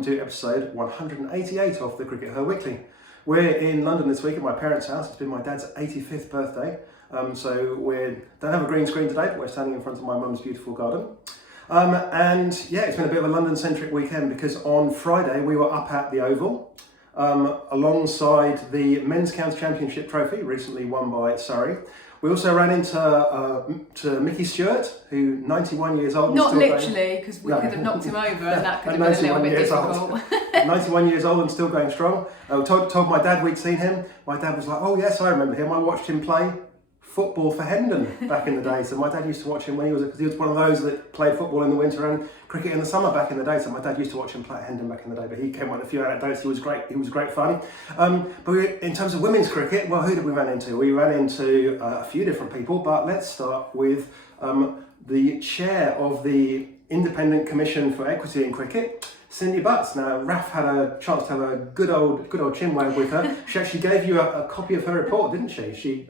welcome to episode 188 of the CRICKETher Weekly. We're in London this week at my parents' house. It's been my dad's 85th birthday, so we don't have a green screen today, but we're standing in front of my mum's beautiful garden. And yeah, it's been a bit of a London-centric weekend because on Friday we were up at the Oval alongside the Men's County Championship trophy, recently won by Surrey. We also ran into Mickey Stewart, who 91 years old. Not literally, because we could have knocked him over and that could have been a little bit difficult. 91 years old and still going strong. I told my dad we'd seen him. My dad was like, oh yes, I remember him. I watched him play football for Hendon back in the day. So my dad used to watch him when he was one of those that played football in the winter and cricket in the summer back in the day. So my dad used to watch him play at Hendon back in the day, but he came on a few anecdotes. He was great fun. In terms of women's cricket, well, who did we run into? We ran into a few different people, but let's start with the chair of the Independent Commission for Equity in Cricket, Cindy Butts. Now, Raf had a chance to have a good old chinwag with her. She actually gave you a copy of her report, didn't she? She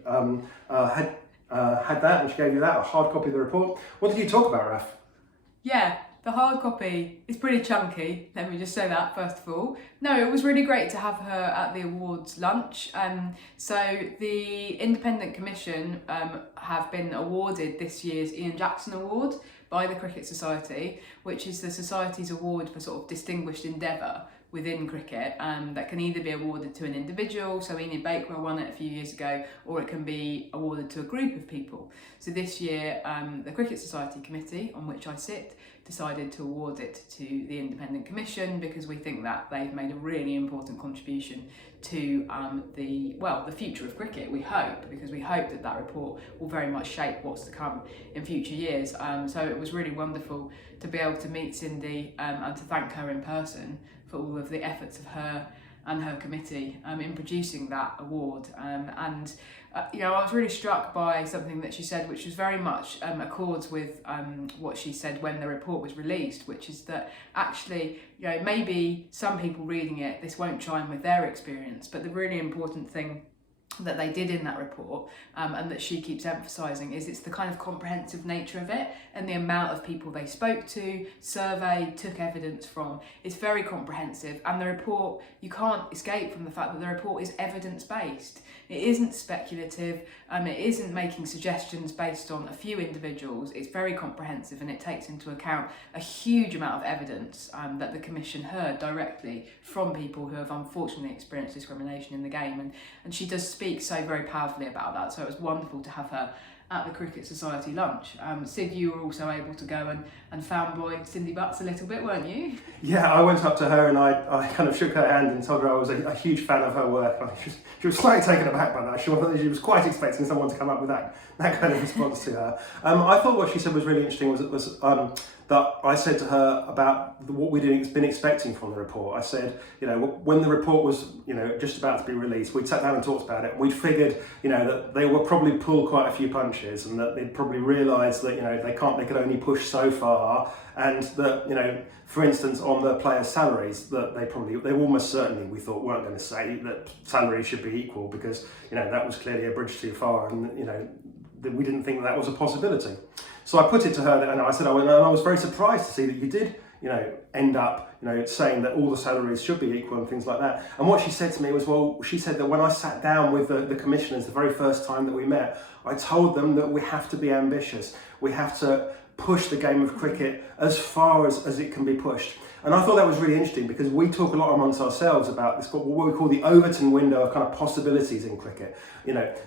had that, and she gave you that, a hard copy of the report. What did you talk about, Raf? Yeah, the hard copy is pretty chunky, let me just say that first of all. No, it was really great to have her at the awards lunch. So the Independent Commission have been awarded this year's Ian Jackson Award by the Cricket Society, which is the Society's award for sort of distinguished endeavour within cricket, that can either be awarded to an individual, so Enid Bakewell won it a few years ago, or it can be awarded to a group of people. So this year, the Cricket Society Committee, on which I sit, decided to award it to the Independent Commission because we think that they've made a really important contribution to the future of cricket, we hope, because we hope that report will very much shape what's to come in future years. So it was really wonderful to be able to meet Cindy and to thank her in person for all of the efforts of her and her committee in producing that award. I was really struck by something that she said, which was very much accords with what she said when the report was released, which is that actually, maybe some people reading it, this won't chime with their experience, but the really important thing that they did in that report and that she keeps emphasising is it's the kind of comprehensive nature of it and the amount of people they spoke to, surveyed, took evidence from. It's very comprehensive, and the report, you can't escape from the fact that the report is evidence-based. It isn't speculative, it isn't making suggestions based on a few individuals. It's very comprehensive and it takes into account a huge amount of evidence that the Commission heard directly from people who have unfortunately experienced discrimination in the game. And she does speak so very powerfully about that, so it was wonderful to have her at the Cricket Society lunch. Sid, you were also able to go and fanboy Cindy Butts a little bit, weren't you? Yeah, I went up to her and I kind of shook her hand and told her I was a huge fan of her work. She was slightly taken aback by that. She was quite expecting someone to come up with that kind of response to her. I thought what she said was really interesting was that I said to her about what we'd been expecting from the report. I said, when the report was, just about to be released, we'd sat down and talked about it. We'd figured, that they would probably pull quite a few punches and that they'd probably realise that, they could only push so far, and that, for instance, on the players' salaries, that they almost certainly, we thought, weren't going to say that salaries should be equal because, that was clearly a bridge too far, and, we didn't think that was a possibility. So I put it to her and I said, and I was very surprised to see that you did, end up, saying that all the salaries should be equal and things like that. And what she said to me was, she said that when I sat down with the commissioners the very first time that we met, I told them that we have to be ambitious. We have to push the game of cricket as far as it can be pushed. And I thought that was really interesting because we talk a lot amongst ourselves about this, what we call the Overton window of kind of possibilities in cricket.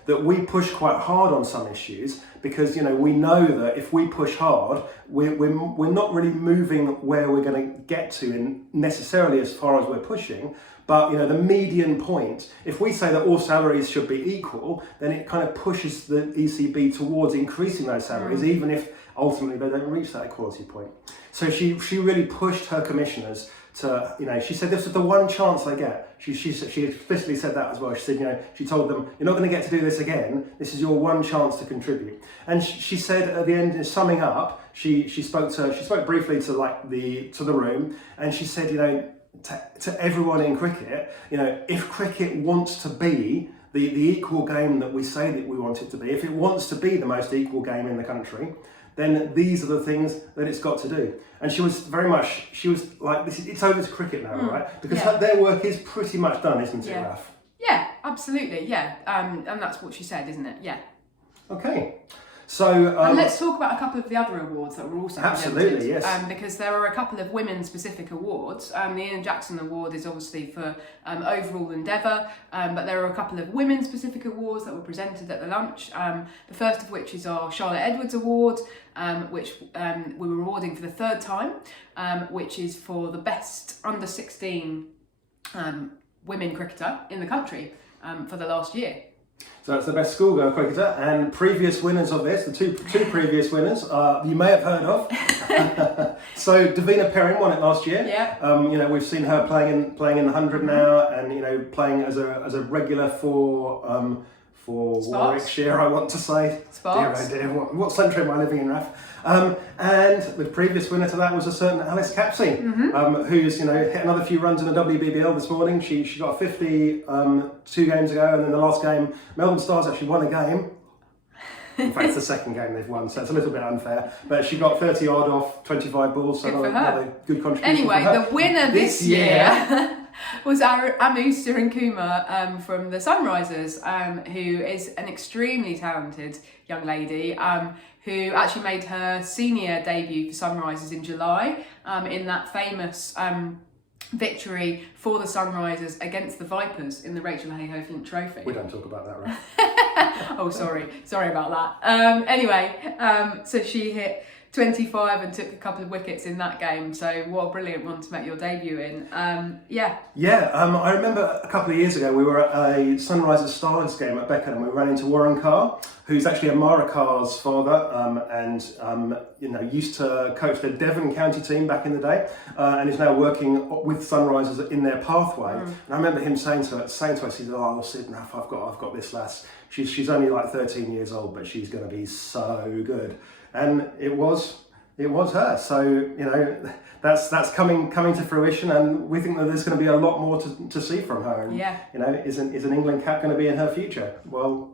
That we push quite hard on some issues because, we know that if we push hard, we're not really moving where we're going to get to necessarily as far as we're pushing. But, the median point, if we say that all salaries should be equal, then it kind of pushes the ECB towards increasing those salaries, even if ultimately they don't reach that equality point. So she really pushed her commissioners to, she said this was the one chance they get. She explicitly said that as well. She said, she told them, you're not going to get to do this again. This is your one chance to contribute. And she said at the end, summing up, she spoke briefly to the room, and she said, to everyone in cricket, if cricket wants to be the equal game that we say that we want it to be, if it wants to be the most equal game in the country, then these are the things that it's got to do. And she was like, it's over to cricket now, right? Because their work is pretty much done, isn't it, Raf? Yeah, absolutely, yeah. And that's what she said, isn't it? Yeah. Okay. So and let's talk about a couple of the other awards that were also absolutely presented, yes, because there are a couple of women-specific awards. The Ian Jackson Award is obviously for overall endeavour, but there are a couple of women-specific awards that were presented at the lunch. The first of which is our Charlotte Edwards Award, which we were awarding for the third time, which is for the best under-16 women cricketer in the country for the last year. So it's the best schoolgirl cricketer, and previous winners of this, the two previous winners, you may have heard of. So Davina Perrin won it last year. Yeah. We've seen her playing in the 100 now, and playing as a regular for Warwickshire, I want to say. Sparks. Dear, oh dear, what century am I living in, Raf? And the previous winner to that was a certain Alice Capsey, who's hit another few runs in the WBBL this morning. She got a 50 2 games ago, and then the last game, Melbourne Stars actually won a game. In fact, it's the second game they've won, so it's a little bit unfair. But she got 30 odd off 25 balls, so another good contribution. Anyway, for her. the winner this year was Amu Surenkumar from the Sunrisers, who is an extremely talented young lady, who actually made her senior debut for Sunrisers in July, in that famous victory for the Sunrisers against the Vipers in the Rachel Hayhoe Flint Trophy. We don't talk about that, right? Oh, sorry about that. Anyway, so she hit 25 and took a couple of wickets in that game. So what a brilliant one to make your debut in. I remember a couple of years ago we were at a Sunrisers Stars game at Beckenham, and we ran into Warren Carr, who's actually Amara Carr's father, and used to coach the Devon County team back in the day, and is now working with Sunrisers in their pathway. And I remember him saying to us, he said, "Oh, Sid and Raf, I've got this lass. She's only like 13 years old, but she's going to be so good." And it was her. So that's coming to fruition, and we think that there's going to be a lot more to see from her. And is an England cap going to be in her future? Well,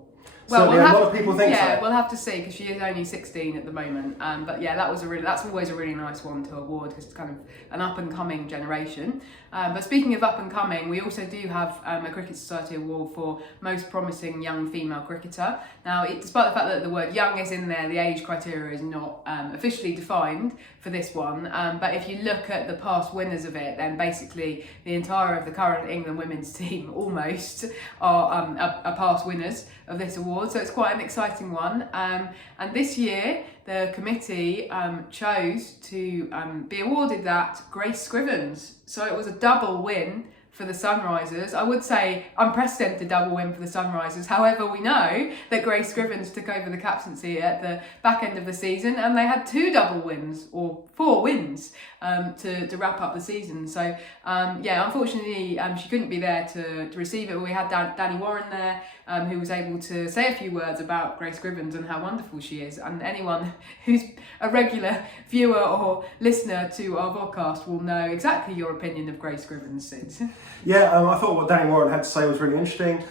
certainly a lot of people think so. Yeah, we'll have to see, because she is only 16 at the moment. But yeah, that's always a really nice one to award, because it's kind of an up and coming generation. But speaking of up and coming, we also do have a Cricket Society Award for Most Promising Young Female Cricketer. Now, despite the fact that the word young is in there, the age criteria is not officially defined for this one. But if you look at the past winners of it, then basically the entire of the current England women's team almost are past winners of this award. So it's quite an exciting one. And this year, the committee chose to be awarded that Grace Scrivens. So it was a double win for the Sunrisers. I would say unprecedented double win for the Sunrisers. However, we know that Grace Scrivens took over the captaincy at the back end of the season, and they had 2 double wins, or 4 wins, to wrap up the season. So unfortunately she couldn't be there to receive it. But we had Danny Warren there, who was able to say a few words about Grace Scrivens and how wonderful she is. And anyone who's a regular viewer or listener to our podcast will know exactly your opinion of Grace Scrivens, Sid. I thought what Danny Warren had to say was really interesting.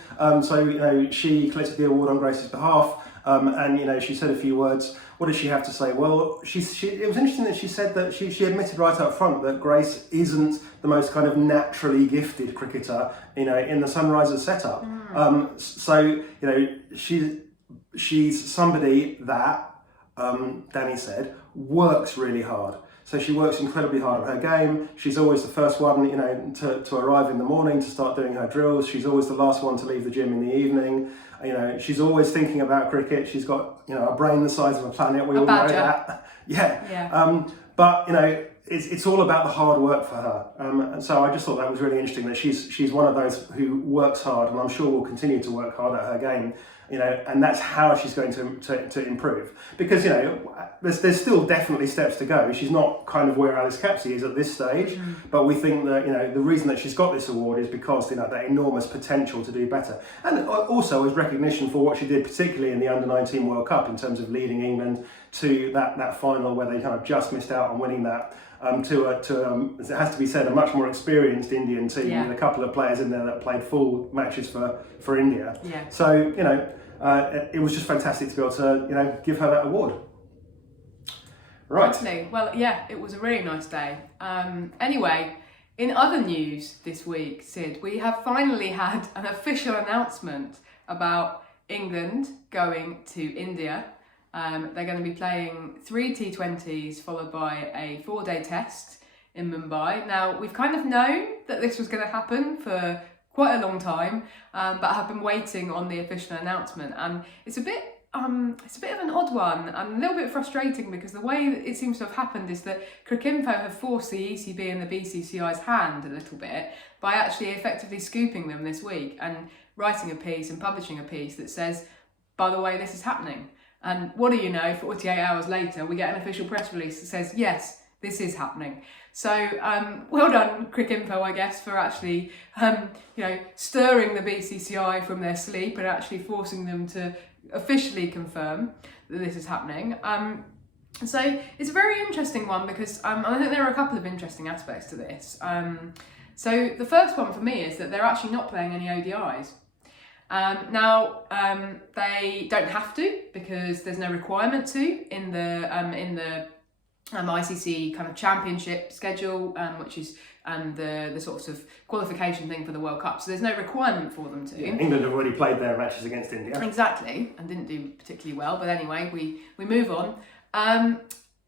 She collected the award on Grace's behalf, and she said a few words. What did she have to say? Well, it was interesting that she said that she admitted right up front that Grace isn't the most kind of naturally gifted cricketer, in the Sunrisers setup. She's somebody that, Danny said, works really hard. So she works incredibly hard on her game. She's always the first one, to arrive in the morning to start doing her drills. She's always the last one to leave the gym in the evening. She's always thinking about cricket. She's got, a brain the size of a planet. We all know that. But it's all about the hard work for her. And so I just thought that was really interesting, that she's one of those who works hard, and I'm sure will continue to work hard at her game. And that's how she's going to improve. Because, there's still definitely steps to go. She's not kind of where Alice Capsey is at this stage, but we think that, the reason that she's got this award is because, that enormous potential to do better. And also as recognition for what she did, particularly in the Under-19 World Cup, in terms of leading England to that final where they kind of just missed out on winning that. It has to be said, a much more experienced Indian team, with a couple of players in there that played full matches for India. So, it was just fantastic to be able to, give her that award. Right. Lovely. Well, yeah, it was a really nice day. Anyway, in other news this week, Sid, we have finally had an official announcement about England going to India. They're going to be playing 3 T20s followed by a 4-day test in Mumbai. Now, we've kind of known that this was going to happen for quite a long time, but have been waiting on the official announcement, and it's a bit of an odd one and a little bit frustrating, because the way that it seems to have happened is that CRICKETher have forced the ECB and the BCCI's hand a little bit by actually effectively scooping them this week and writing a piece and publishing a piece that says, by the way, this is happening. And what do you know, 48 hours later, we get an official press release that says, yes, this is happening. So well done, CRICKETher, I guess, for actually stirring the BCCI from their sleep and actually forcing them to officially confirm that this is happening. So it's a very interesting one, because I think there are a couple of interesting aspects to this. So the first one for me is that they're actually not playing any ODIs. Now they don't have to, because there's no requirement to in the ICC kind of championship schedule, which is the sorts of qualification thing for the World Cup. So there's no requirement for them to. Yeah, England have already played their matches against India. Exactly, and didn't do particularly well. But anyway, we move on.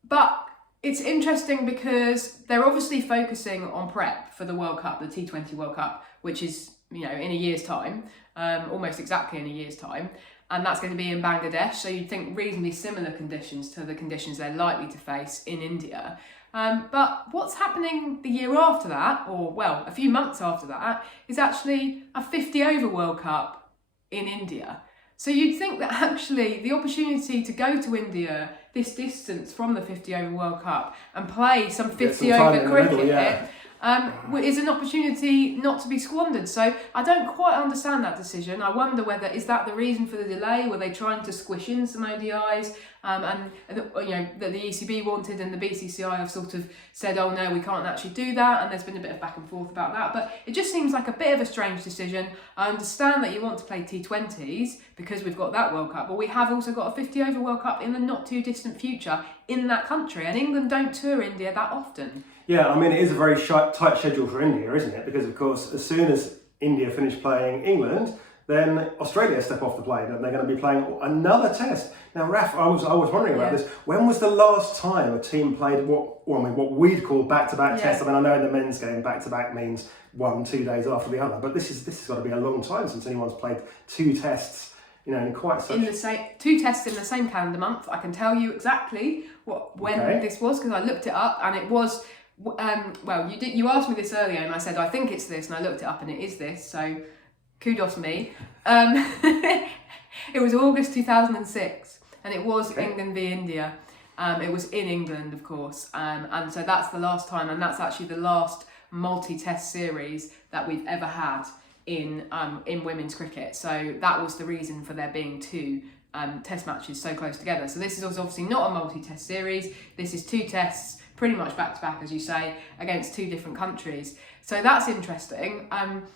But it's interesting because they're obviously focusing on prep for the World Cup, the T20 World Cup, which is in a year's time, almost exactly in a year's time. And that's going to be in Bangladesh, so you'd think reasonably similar conditions to the conditions they're likely to face in India. But what's happening the year after that, or well, a few months after that, is actually a 50-over World Cup in India. So you'd think that actually the opportunity to go to India this distance from the 50-over World Cup and play some 50-over cricket is an opportunity not to be squandered. So I don't quite understand that decision. I wonder whether, is that the reason for the delay? Were they trying to squish in some ODIs that the ECB wanted, and the BCCI have sort of said, oh no, we can't actually do that, and there's been a bit of back and forth about that. But it just seems like a bit of a strange decision. I understand that you want to play T20s because we've got that World Cup, but we have also got a 50-over World Cup in the not too distant future in that country, and England don't tour India that often. Yeah, I mean, it is a very tight schedule for India, isn't it? Because, of course, as soon as India finish playing England, then Australia step off the plane and they're going to be playing another test. Now, Raf, I was wondering about this. When was the last time a team played what we'd call back-to-back tests? I mean, I know in the men's game, back-to-back means 1-2 days after the other, but this has got to be a long time since anyone's played 2 tests, in quite such... 2 tests in the same calendar month. I can tell you exactly when this was, because I looked it up, and it was... you asked me this earlier, and I said I think it's this, and I looked it up, and it is this. So, kudos me. It was August 2006, and it was England v India. It was in England, of course, and so that's the last time, and that's actually the last multi-test series that we've ever had in women's cricket. So that was the reason for there being 2 test matches so close together. So this is obviously not a multi-test series. This is 2 tests, pretty much back-to-back, as you say, against 2 different countries. So that's interesting.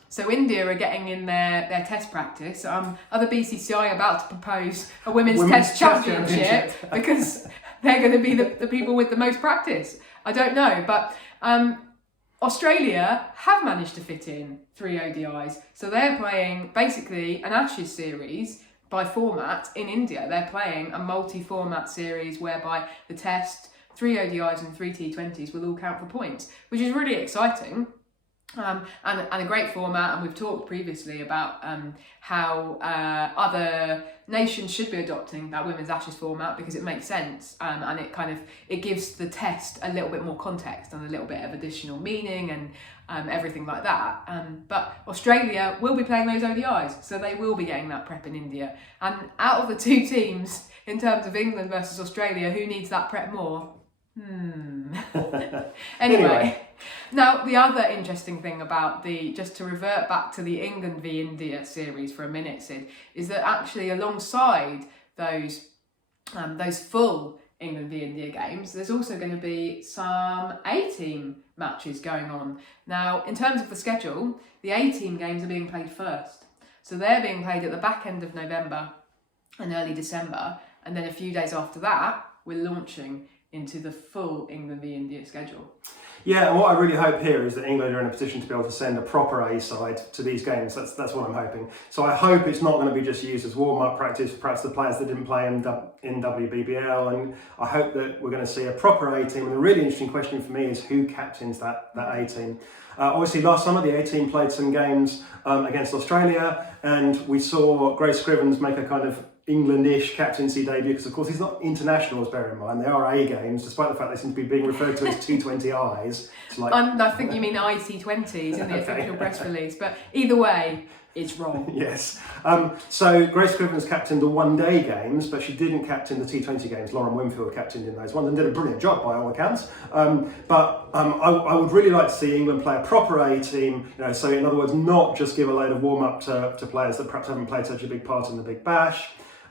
So India are getting in their test practice. Other BCCI are about to propose a women's test championship because they're going to be the people with the most practice. I don't know, but Australia have managed to fit in 3 ODIs. So they're playing basically an Ashes series by format in India. They're playing a multi-format series whereby the test, 3 ODIs and 3 T20s will all count for points, which is really exciting. And a great format, and we've talked previously about how other nations should be adopting that women's Ashes format because it makes sense, and it gives the test a little bit more context and a little bit of additional meaning and everything like that. But Australia will be playing those ODIs, so they will be getting that prep in India. And out of the 2 teams, in terms of England versus Australia, who needs that prep more? Anyway, now the other interesting thing about just to revert back to the England v India series for a minute, Sid, is that actually alongside those full England v India games, there's also going to be some A-team matches going on. Now, in terms of the schedule, the A-team games are being played first. So they're being played at the back end of November and early December, and then a few days after that, we're launching into the full England v India schedule. Yeah, and what I really hope here is that England are in a position to be able to send a proper A side to these games. That's what I'm hoping. So I hope it's not going to be just used as warm-up practice for perhaps the players that didn't play in WBBL, and I hope that we're going to see a proper A team. And the really interesting question for me is who captains that A team. Obviously, last summer the A team played some games against Australia, and we saw Grace Scrivens make a kind of Englandish captaincy debut, because of course these are not internationals, bear in mind, they are A games, despite the fact they seem to be being referred to as T20Is. It's like... I think you mean IC20s in the official press release, but either way, it's wrong. Yes. So Grace Scrivens captained the one-day games, but she didn't captain the T20 games. Lauren Winfield captained in those ones and did a brilliant job by all accounts. But I would really like to see England play a proper A team, so in other words, not just give a load of warm-up to players that perhaps haven't played such a big part in the Big Bash.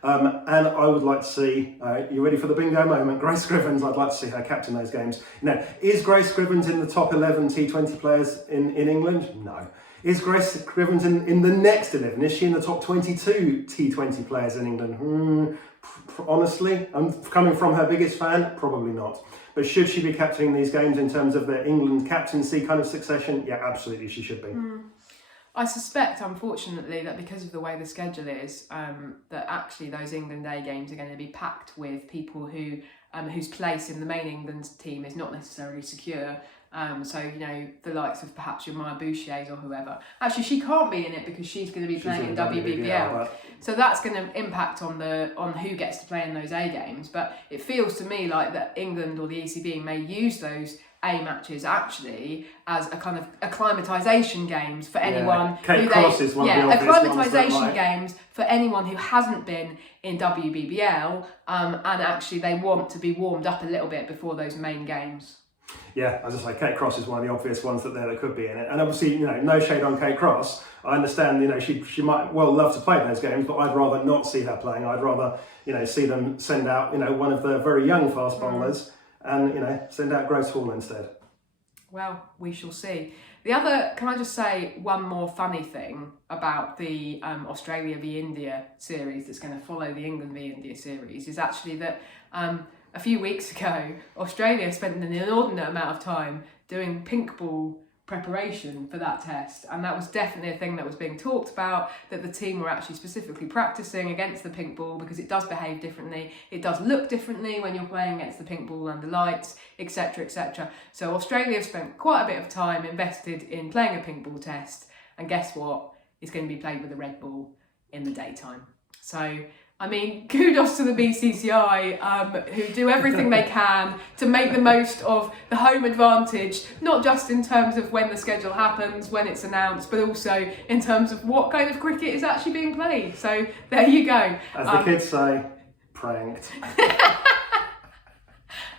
And I would like to see, you ready for the bingo moment? Grace Scrivens, I'd like to see her captain those games. Is Grace Scrivens in the top 11 T20 players in England? No. Is Grace Scrivens in the next 11? Is she in the top 22 T20 players in England? Honestly, I'm coming from her biggest fan, probably not. But should she be captaining these games in terms of the England captaincy kind of succession? Yeah, absolutely, she should be. I suspect, unfortunately, that because of the way the schedule is, that actually those England A games are going to be packed with people who whose place in the main England team is not necessarily secure. So, the likes of perhaps your Maya Bouchers or whoever. Actually, she can't be in it because she's going to be playing in WBBL. So that's going to impact on who gets to play in those A games. But it feels to me like that England or the ECB may use those A matches actually as a kind of acclimatisation games for anyone. Kate Cross is one of the obvious acclimatisation games for anyone who hasn't been in WBBL, and actually they want to be warmed up a little bit before those main games. Yeah, as I say, Kate Cross is one of the obvious ones that could be in it. And obviously, no shade on Kate Cross. I understand, she might well love to play those games, but I'd rather not see her playing. I'd rather, see them send out, one of the very young fast bowlers and, send out Grace Hall instead. Well, we shall see. Can I just say one more funny thing about the Australia v India series that's going to follow the England v India series is actually that a few weeks ago, Australia spent an inordinate amount of time doing pink ball preparation for that test, and that was definitely a thing that was being talked about, that the team were actually specifically practicing against the pink ball because it does behave differently, it does look differently when you're playing against the pink ball under lights, etc, etc. So Australia have spent quite a bit of time invested in playing a pink ball test, and guess what? It's going to be played with a red ball in the daytime. So kudos to the BCCI, who do everything they can to make the most of the home advantage, not just in terms of when the schedule happens, when it's announced, but also in terms of what kind of cricket is actually being played. So there you go. As the kids say, pranked.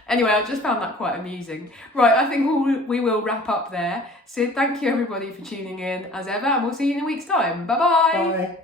Anyway, I just found that quite amusing. Right, I think we will wrap up there. So thank you everybody for tuning in as ever, and we'll see you in a week's time. Bye-bye. Bye.